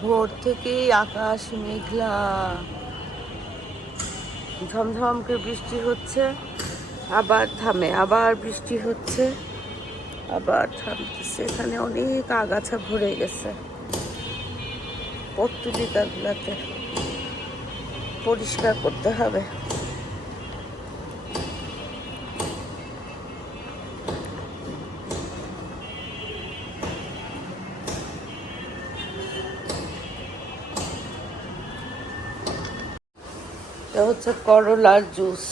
ভোর থেকেই আকাশ মেঘলা, ঝমঝম করে বৃষ্টি হচ্ছে, আবার থামে, আবার বৃষ্টি হচ্ছে, আবার থামতেছে। এখানে অনেক আগাছা ভরে গেছে, পত্তলিকাগুলাতে পরিষ্কার করতে হবে। এটা হচ্ছে করলার জুস।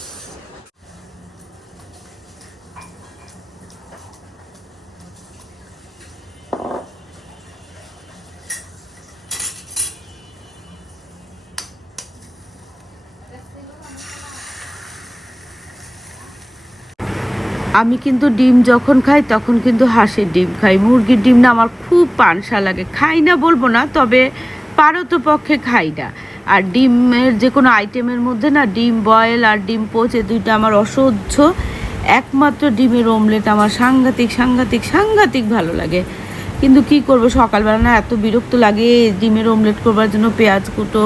আমি কিন্তু ডিম যখন খাই তখন কিন্তু হাঁসের ডিম খাই, মুরগির ডিম না আমার খুব পানসা লাগে, খাই না বলবো না, তবে পারতপক্ষে খাই না। আর ডিমের যে কোনো আইটেমের মধ্যে না ডিম বয়েল আর ডিম পোচ এই দুইটা আমার অসহ্য। একমাত্র ডিমের অমলেট আমার সাংঘাতিক সাংঘাতিক সাংঘাতিক ভালো লাগে। কিন্তু কি করব, সকালবেলা না এত বিরক্ত লাগে ডিমের অমলেট করবার জন্য, পেঁয়াজ কুটো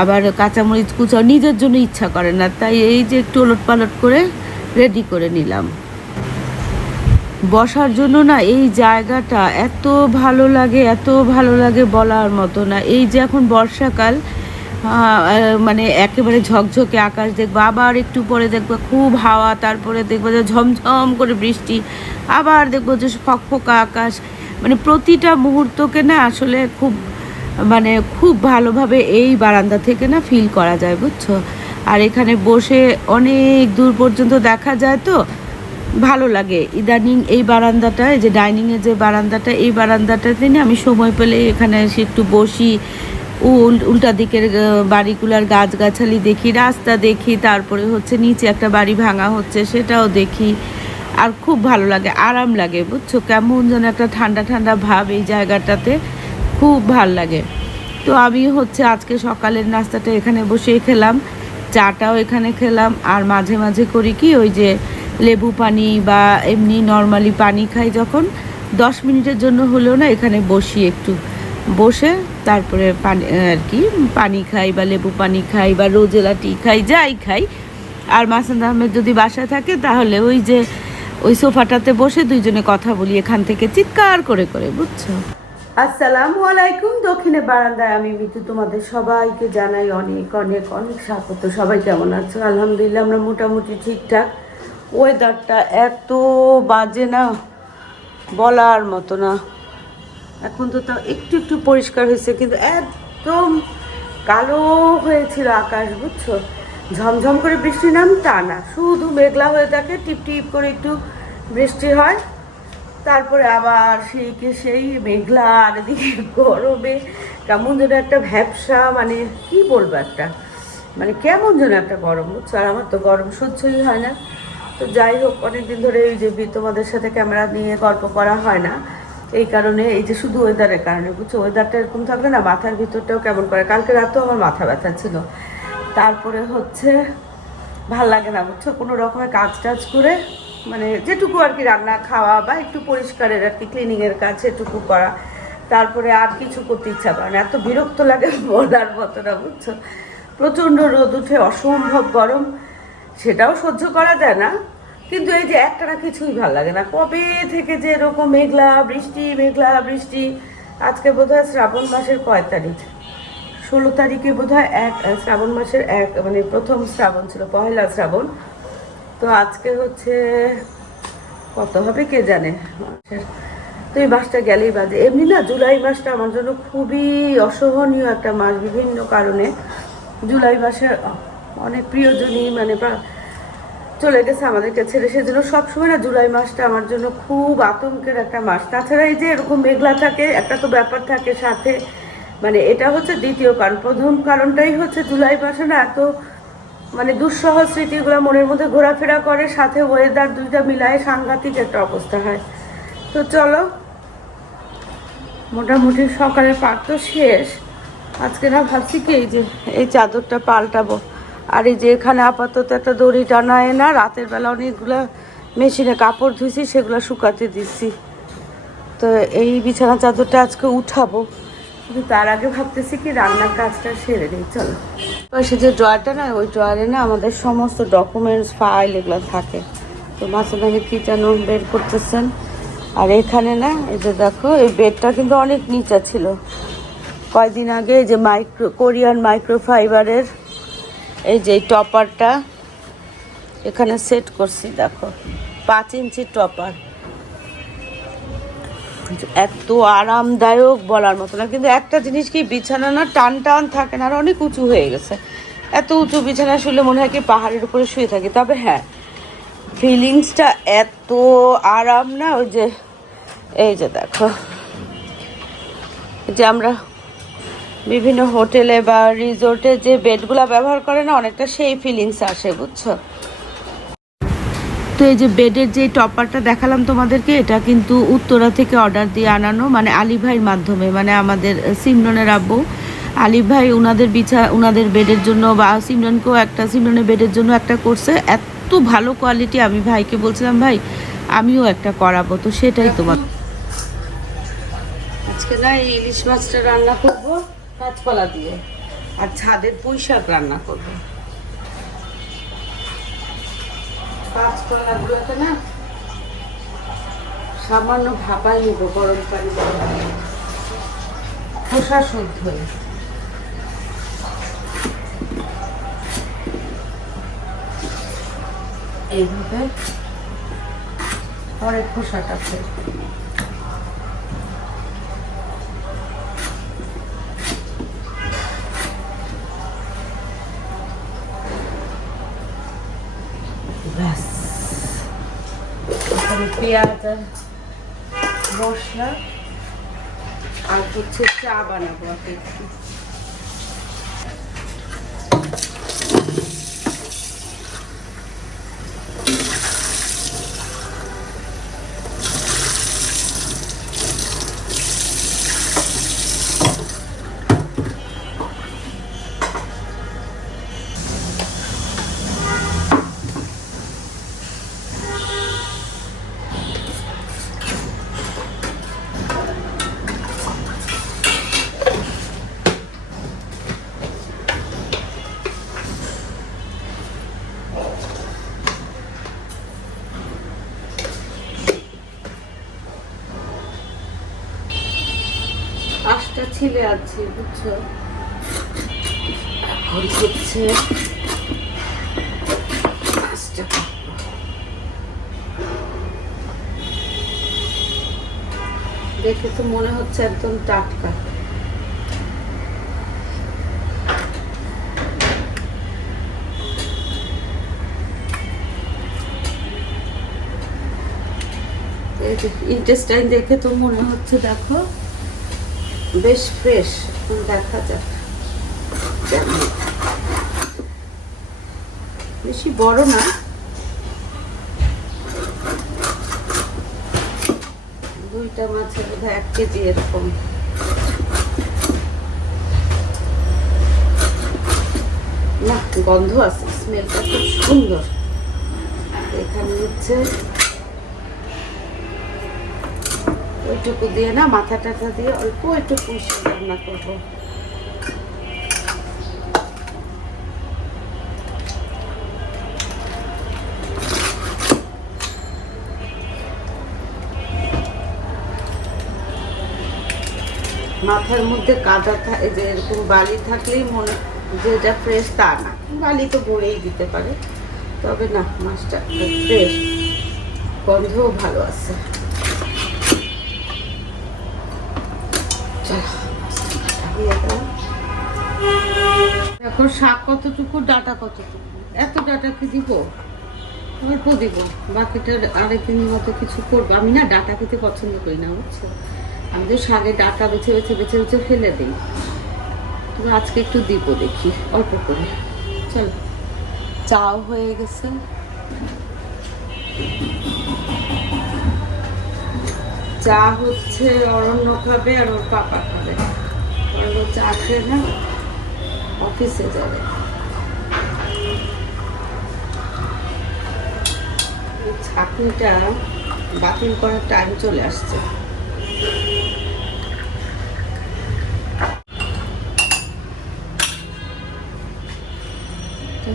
আবার কাঁচামরিচ কুচাও নিজের জন্য ইচ্ছা করে না, তাই এই যে একটু ওলট পালট করে রেডি করে নিলাম। বসার জন্য না এই জায়গাটা এত ভালো লাগে, এত ভালো লাগে বলার মতো না। এই যে এখন বর্ষাকাল, মানে একেবারে ঝকঝকে আকাশ দেখবো, আবার একটু পরে দেখবো খুব হাওয়া, তারপরে দেখবো যে ঝমঝম করে বৃষ্টি, আবার দেখবো যে ফকফকা আকাশ। মানে প্রতিটা মুহূর্তকে না আসলে খুব ভালোভাবে এই বারান্দা থেকে না ফিল করা যায়, বুঝছো। আর এখানে বসে অনেক দূর পর্যন্ত দেখা যায়, তো ভালো লাগে। ইদানিং এই বারান্দাটা, এই যে ডাইনিংয়ের যে বারান্দাটা, এই বারান্দাটাতে না আমি সময় পেলে এখানে এসে একটু বসি, উল্টা দিকের বাড়িগুলার গাছগাছালি দেখি, রাস্তা দেখি, তারপরে হচ্ছে নিচে একটা বাড়ি ভাঙা হচ্ছে সেটাও দেখি। আর খুব ভালো লাগে, আরাম লাগে, বুঝছো। কেমন যেন একটা ঠান্ডা ঠান্ডা ভাব এই জায়গাটাতে, খুব ভাল লাগে। তো আমি হচ্ছে আজকে সকালের নাস্তাটা এখানে বসেই খেলাম, চাটাও এখানে খেলাম। আর মাঝে মাঝে করি কি, ওই যে লেবু পানি বা এমনি নর্মালি পানি খাই যখন, 10 মিনিটের জন্য হলেও না এখানে বসি, একটু বসে তারপরে পানি আর কি পানি খাই বা লেবু পানি খাই বা রোজেলা টি খাই, যাই খাই। আর মাসুদ আহমেদ যদি বাসায় থাকে তাহলে ওই যে ওই সোফাটাতে বসে দুইজনে কথা বলি এখান থেকে চিৎকার করে করে, বুঝছো। আসসালামু আলাইকুম। দক্ষিণে বারান্দায় আমি মিতু, তোমাদের সবাইকে জানাই অনেক অনেক অনেক স্বাগত। সবাই কেমন আছো? আলহামদুলিল্লাহ আমরা মোটামুটি ঠিকঠাক। ওয়েদারটা এত বাজে না, বলার মতো না। এখন তো তাও একটু একটু পরিষ্কার হয়েছে, কিন্তু একদম কালো হয়েছিল আকাশ, বুঝছো। ঝমঝম করে বৃষ্টি নাম তা না, শুধু মেঘলা হয়ে থাকে, টিপ টিপ করে একটু বৃষ্টি হয়, তারপরে আবার সেই মেঘলা, আর এদিকে গরমে কেমন যেন একটা ভ্যাবসা, মানে কি বলবো, একটা মানে কেমন যেন একটা গরম, বুঝছো। আর আমার তো গরম সহ্যই হয় না। তো যাই হোক, অনেকদিন ধরে এই যে তোমাদের সাথে ক্যামেরা নিয়ে গল্প করা হয় না, এই কারণে, এই যে শুধু ওয়েদারের কারণে, বুঝছো। ওয়েদারটা এরকম থাকলে না মাথার ভিতরটাও কেমন করে। কালকে রাতেও আমার মাথা ব্যথা ছিল। তারপরে হচ্ছে ভাল লাগে না, বুঝছো, কোনো রকমের কাজ টাজ করে, মানে যেটুকু আর কি রান্না খাওয়া বা একটু পরিষ্কারের আর কি ক্লিনিংয়ের কাজ সেটুকু করা, তারপরে আর কিছু করতে ইচ্ছা করে না। এত বিরক্ত লাগে বলার মতো না, বুঝছো। প্রচণ্ড রোদ উঠে, অসম্ভব গরম, সেটাও সহ্য করা যায় না। কিন্তু এই যে একটানা কিছুই ভালো লাগে না। কবে থেকে যে এরকম মেঘলা বৃষ্টি মেঘলা বৃষ্টি। আজকে বোধহয় শ্রাবণ মাসের কয় তারিখ, 16 তারিখে বোধহয় শ্রাবণ মাসের মানে প্রথম শ্রাবণ ছিল, পহেলা শ্রাবণ। তো আজকে হচ্ছে কত হবে কে জানে মাসের। তো এই মাসটা গেলেই বাজে। এমনি না জুলাই মাসটা আমার জন্য খুবই অসহনীয় একটা মাস, বিভিন্ন কারণে। জুলাই মাসে অনেক প্রিয়জনই মানে চলে গেছে আমাদেরকে ছেড়ে, সেজন্য সবসময় না জুলাই মাসটা আমার জন্য খুব আতঙ্কের একটা মাস। তাছাড়া এই যে এরকম মেঘলা থাকে, একটা তো ব্যাপার থাকে সাথে, মানে এটা হচ্ছে দ্বিতীয় কারণ। প্রথম কারণটাই হচ্ছে জুলাই মাসে না এত মানে দুঃসহ স্মৃতিগুলো মনের মধ্যে ঘোরাফেরা করে, সাথে ওয়েদার, দুইটা মিলায় সাংঘাতিক একটা অবস্থা হয়। তো চলো, মোটামুটি সকালের পাক তো শেষ। আজকে না ভাবছি কি, এই যে এই চাদরটা পাল্টাবো। আর এই যে এখানে আপাতত একটা দড়ি টানায় না, রাতের বেলা অনেকগুলো মেশিনে কাপড় ধুইছি, সেগুলো শুকাতে দিচ্ছি। তো এই বিছানা চাদরটা আজকে উঠাবো। কিন্তু তার আগে ভাবতেছি কি রান্নার কাজটা সেরে নিই। চলো, সে যে ড্রয়ারটা না, ওই ড্রয়ারে না আমাদের সমস্ত ডকুমেন্টস ফাইল এগুলো থাকে। তো মাসুদ আহমেদ কি যেন বের করতেছেন। আর এখানে না এই যে দেখো, এই বেডটা কিন্তু অনেক নিচা ছিল। কয়দিন আগে এই যে কোরিয়ান মাইক্রোফাইবারের এই যে টপারটা এখানে সেট করছি। দেখো 5 ইঞ্চি টপার, এত আরামদায়ক বলার মতো না। কিন্তু একটা জিনিস কি, বিছানা না টান টান থাকে না, আর অনেক উঁচু হয়ে গেছে। এত উঁচু বিছানা শুলে মনে হয় কি পাহাড়ের উপরে শুয়ে থাকি। তবে হ্যাঁ, ফিলিংসটা এত আরাম না। ওই যে এই যে দেখো, যে আমরা বিভিন্ন হোটেলে বা রিসোর্টে যে বেডগুলো ব্যবহার করে না, অনেকটা সেই ফিলিংস আসে, বুঝছো। তো এই যে বেডের যে টপারটা দেখালাম তোমাদেরকে, এটা কিন্তু উত্তরা থেকে অর্ডার দিয়ে আনানো, মানে আলিফ ভাইয়ের মাধ্যমে। মানে আমাদের সিমরনের আব্বু আলিফ ভাই উনাদের বেডের জন্য, বা সিমরনের বেডের জন্য একটা করছে। এত ভালো কোয়ালিটি, আমি ভাইকে বলছিলাম ভাই আমিও একটা করাবো। তো সেটাই তোমার আজকে না এই ইলিশ মাছটা রান্না করবো কাঁচকলা দিয়ে, আর ছাদের পুঁই শাক রান্না করবো। কাঁচকলাগুলোকে না সামান্য ভাপাই নেবো গরম পানি, খোসা শুদ্ধ হয়ে। এইভাবে পরে খোসাটা ফেল। ব্যাস, পেঁয়াজ আর মশলা আর হচ্ছে চা বানাবো। আঁশটা ছিলে আছে, বুঝছো। এখন হচ্ছে দেখে তো মনে হচ্ছে একদম টাটকা। ইন্টেস্টাইন দেখে তো মনে হচ্ছে, দেখো বেশ ফ্রেশ। দেখা যাক, বেশি বড় না, দুইটা মাছের বোধহয় 1 কেজি এরকম। না, গন্ধ আছে, স্মেলটা খুব সুন্দর। এখানে হচ্ছে ওইটুকু দিয়ে না, মাথা টাথা দিয়ে অল্প একটু পুঁই শাক রান্না করবো। মাথার মধ্যে কাদা যে এরকম বালি থাকলেই মনে যে এটা ফ্রেশ, তা না। বালি তো বড়েই দিতে পারে, তবে না, মাছটা ফ্রেশ, গন্ধও ভালো আছে। দেখো শাক কতটুকু, ডাটা কতটুকু, এত ডাটা কি দিব? অল্প দিব, বাকিটা আরেকদিন মতো কিছু করবো। আমি না ডাটা খেতে পছন্দ করি না, বুঝছো। আমি তো শাকে ডাটা বেছে বেছে বেছে বেছে ফেলে দিই। তবে আজকে একটু দিব, দেখি অল্প করে। চলো, চাও হয়ে গেছে। চা হচ্ছে অরণ্য খাবে আর ওর পাপা খাবে। ওর চা খেয়ে না অফিসে যাবে। চাকরিটা বাতিল করার টাইম চলে আসছে।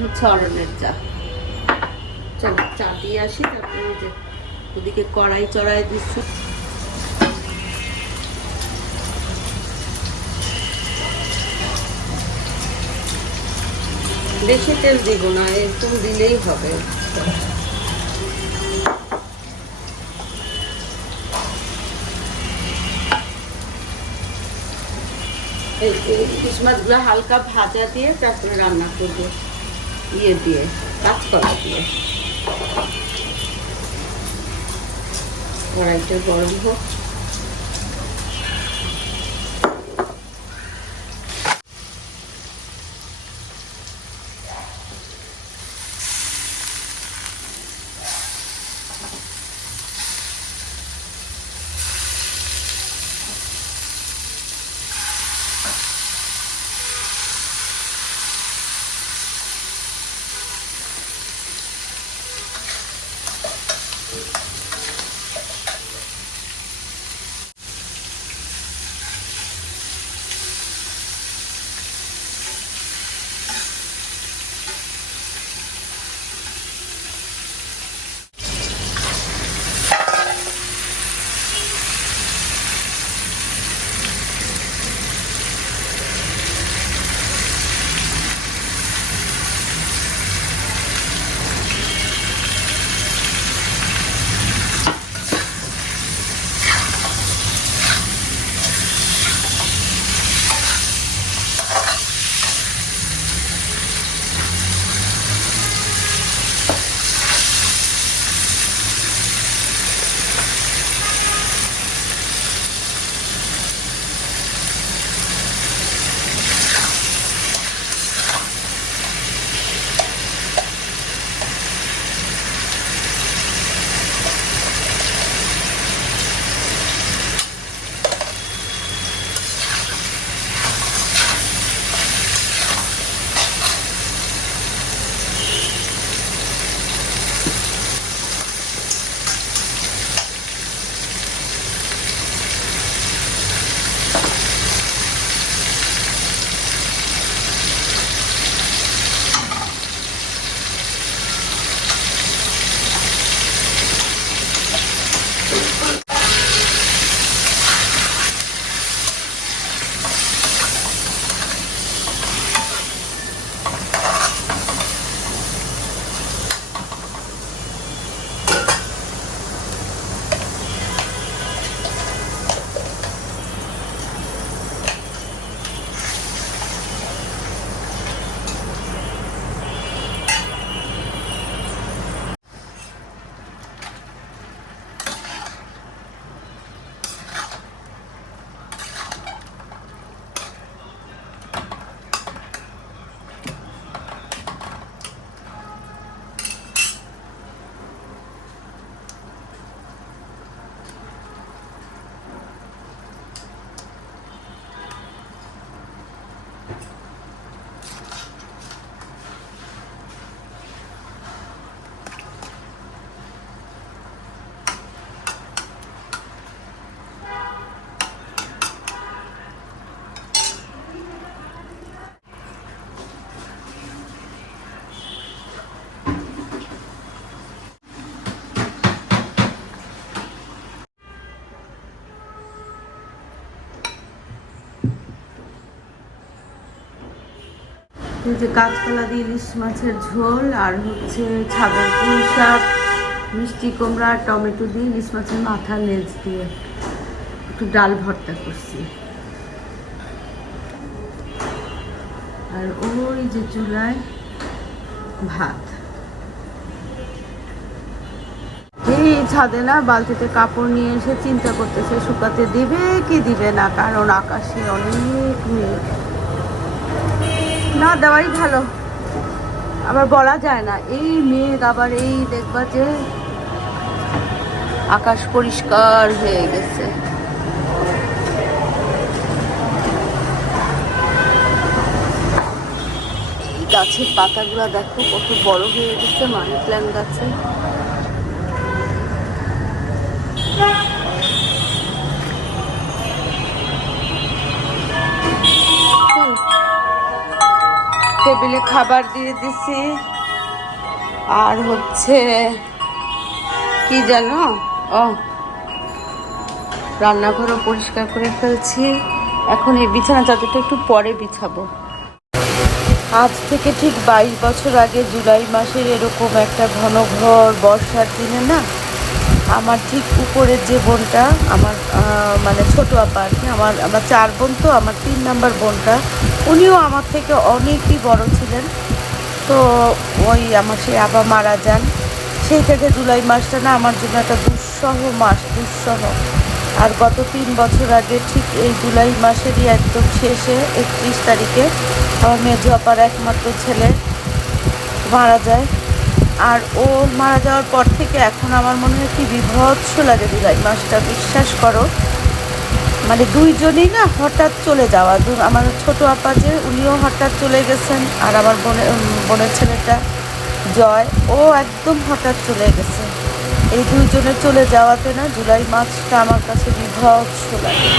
হচ্ছে অরণ্যের চা। চলো চা দিয়ে আসি, তারপরে এই যে ওদিকে কড়াই চড়াই দিচ্ছি। বেশি তেল দিব না, একটু দিলেই হবে। ইলিশ মাছগুলো হালকা ভাজা দিয়ে তারপরে রান্না করবো, ইয়ে দিয়ে, কাঁচকলা দিয়ে। কড়াইটা গরম হোক। এই যে কাঁচকলা দিয়ে ইলিশ মাছের ঝোল, আর হচ্ছে ছাদের পুঁই শাক, মিষ্টি কুমড়া, টমেটো দিয়ে ইলিশ মাছের মাথা লেজ দিয়ে একটু ডাল ভর্তা করছি। আর ওই যে চুলায় ভাত। এই ছাদে না বালতিতে কাপড় নিয়ে এসে চিন্তা করতেছে শুকাতে দিবে কি দিবে না, কারণ আকাশে অনেক মেঘ। না দেওয়াই ভালো, আবার বলা যায় না এই মেঘ, আবার এই দেখবা যে আকাশ পরিষ্কার হয়ে গেছে। এই গাছের পাতাগুলা দেখো কত বড় হয়ে গেছে, মানি প্ল্যান্ট গাছে। টেবিলে খাবার দিয়ে দিছি। আর হচ্ছে কি জানো, ও রান্নাঘরও পরিষ্কার করে ফেলছি। এখন এই বিছানা চাদরটা একটু পরে বিছাবো। আজ থেকে ঠিক 22 বছর আগে জুলাই মাসের এরকম একটা ঘন ঘর বর্ষার দিনে না, আমার ঠিক উপরের যে বোনটা, আমার মানে ছোট আপা আর কি, আমরা 4 বোন, তো আমার 3 নাম্বার বোনটা, উনিও আমার থেকে অনেকই বড় ছিলেন। তো ওই আমার সেই আপা মারা যান। সেই থেকে জুলাই মাসটা না আমার জন্য একটা দুঃসহ মাস, দুঃসহ। আর গত 3 বছর আগে ঠিক এই জুলাই মাসেরই একদম শেষে 31 তারিখে আমার মেজো আপার একমাত্র ছেলে মারা যায়। আর ও মারা যাওয়ার পর থেকে এখন আমার মনে হয় কি বিভৎস লাগে জুলাই মাসটা, বিশ্বাস করো। মানে দুইজনই না হঠাৎ চলে যাওয়া। আমার ছোট আপা যে, উনিও হঠাৎ চলে গেছেন। আর আমার বোনের ছেলেটা জয়, ও একদম হঠাৎ চলে গেছে। এই দুইজনের চলে যাওয়াতে না জুলাই মাসটা আমার কাছে বিভৎস লাগে।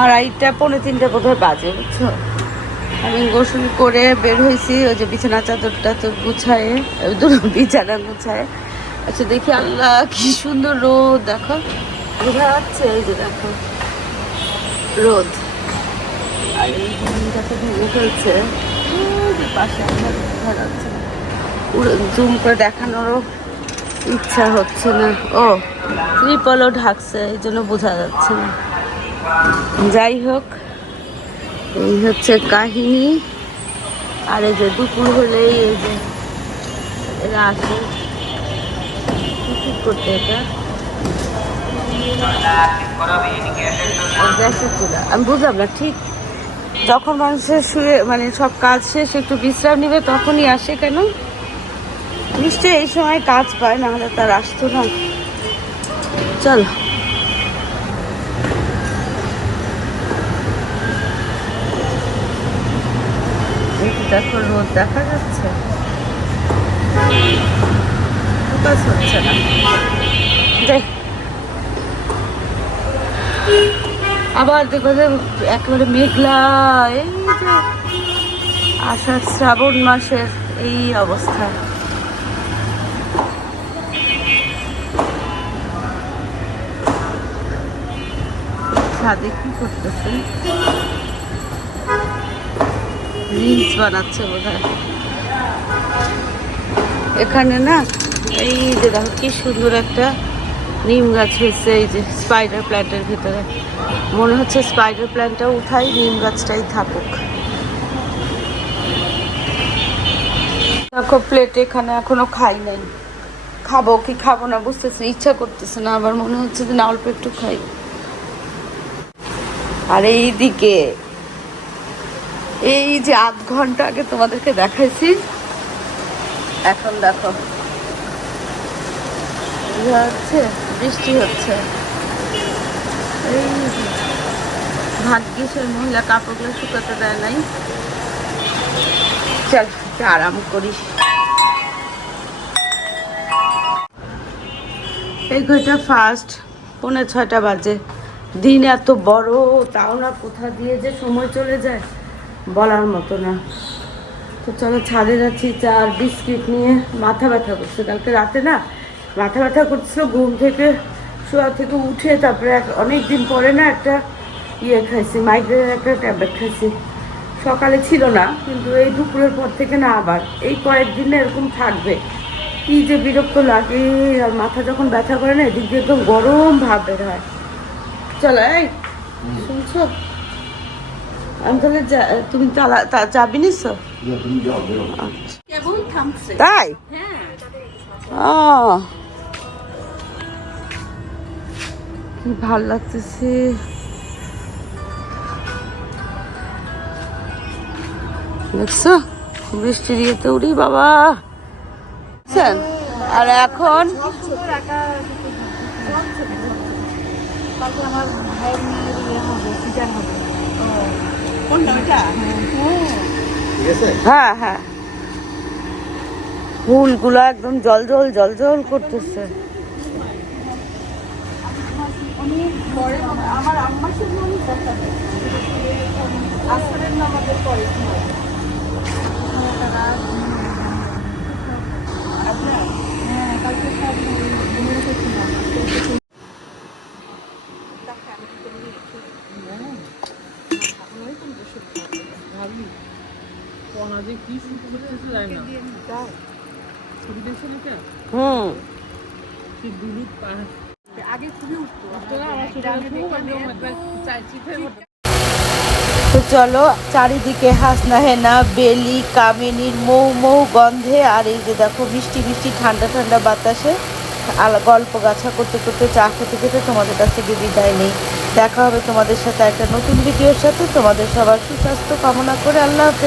আর 2:45 বোধহয় বাজে, বুঝছো। আমি গোসল করে বের হয়েছি, ওই যে বিছানা চাদরটা তো গুছায়, বিছানা গুছায়। আচ্ছা দেখি, আল্লাহ কি সুন্দর রোদ, দেখো বোঝা যাচ্ছে, এই যে দেখো রোদ। আর এই ঘুমটাকে ভেঙে ফেলছে, পাশে বোঝা যাচ্ছে, জুম করে দেখানোরও ইচ্ছা হচ্ছে না। ও ত্রিপলও ঢাকছে, এই জন্য বোঝা যাচ্ছে না। যাই হোক, এই হচ্ছে কাহিনী। আর এই যে দুপুর হলেই এই যে এরা আসে করতে, এটা গ্যাসের চুলা। আমি বুঝলাম না ঠিক, যখন মানুষের শুয়ে মানে সব কাজ শেষ একটু বিশ্রাম নিবে তখনই আসে কেন? নিশ্চয়ই এই সময় কাজ পায়, না হলে তার আসতো না। চল, দেখো রোদ দেখা যাচ্ছে, ফোকাস হচ্ছে না। যাই, আবার দেখো যে একেবারে মেঘলা, এই যে আষাঢ় শ্রাবণ মাসের এই অবস্থা। ছাদে কি করতেছে? রিলস বানাচ্ছে বোধহয়। এখানে না এই যে দেখো কি সুন্দর একটা নিম গাছ হয়েছে, এই যে স্পাইডার প্ল্যান্টের ভিতরে। মনে হচ্ছে স্পাইডার প্ল্যান্টটা উঠাই, নিম গাছটাই থাকুক। দেখো প্লেট এখানে এখনো খাই নাই, খাবো কি খাবো না বুঝতেছি, ইচ্ছা করতেছে না। আবার মনে হচ্ছে যে না, অল্প একটু খাই। আর এইদিকে এই যে 8 ঘন্টা আগে তোমাদেরকে দেখাইছি, এখন দেখো হচ্ছে বৃষ্টি হচ্ছে। এই ভাগ্যিস ওই মহিলা কাপড়গুলো শুকাতে দেয় নাই। চল আরাম করি। এই ঘড়িটা ফার্স্ট 5:45 বাজে। দিন এত বড়, তাও না কোথা দিয়ে যে সময় চলে যায় বলার মতো না। তো চলো ছাদে যাচ্ছি, চা আর বিস্কিট নিয়ে। মাথা ব্যথা করছে, কালকে রাতে না মাথা ব্যথা করছিল, ঘুম থেকে শোয়া থেকে উঠে তারপরে অনেক দিন পরে না একটা খাইছি, মাইগ্রেনের একটা ট্যাবলেট খাইছি। সকালে ছিল না, কিন্তু এই দুপুরের পর থেকে না আবার এই কয়েকদিন না এরকম থাকবে। কি যে বিরক্ত লাগে। আর মাথা যখন ব্যথা করে না, এদিক দিয়ে একদম গরম ভাব বের হয়। চলো, এই শুনছো, আমি তাহলে তুমি চাবি নিচ্ছ? তাই? কি ভাল লাগতেছে। দেখছো বৃষ্টি দিয়ে তো, উড়ি বাবা। আর এখন হ্যাঁ হ্যাঁ, ফুলগুলো একদম জল জল জল জল করতেছে। তো চলো, চারিদিকে হাসনা হেনা, বেলি, কামিনীর মৌ মৌ গন্ধে, আর এই যে দেখো মিষ্টি মিষ্টি ঠান্ডা ঠান্ডা বাতাসে গল্প গাছা করতে করতে চা খেতে খেতে তোমাদের কাছ থেকে বিদায় নেই। দেখা হবে তোমাদের সাথে একটা নতুন ভিডিওর সাথে। তোমাদের সবার সুস্বাস্থ্য কামনা করে আল্লাহ হাফেজ।